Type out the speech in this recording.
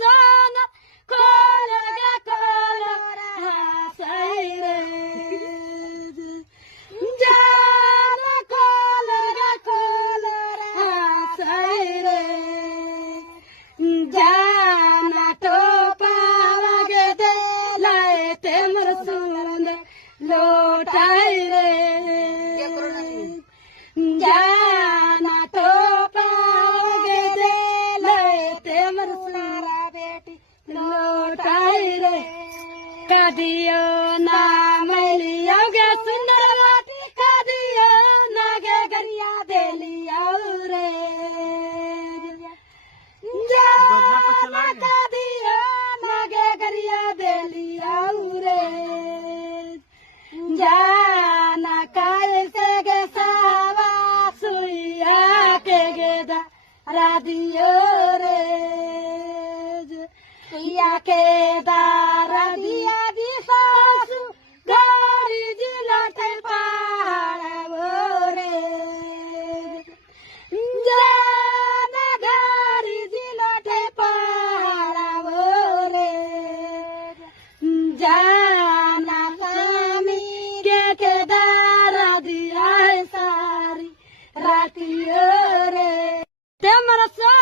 सोन कोलर ग कोलर हासई रे जान कोलर ग कोलर हासई रे जाना टोपावा गे दे लाए ते मरसून लोटाई रे जाना टोपावा गे दे लाए ते मरसूनारा बेटी लोटाई रे कदियो ना मैलिया गे सुंदर बाटी कदियो ना गे गरिया देलिया रे जाना कदियो ना गे गरिया देलिया रे जाना कैसे गे सावा सुइया के गेदा रादियो रे सुइया के दारा दिया दी सासु गारी जिलाटे पाड़ो रे जाना गारी जिलाटे पाड़ो रे जाना स्वामी के दारा दिया सारी रातियो रे ते मरसा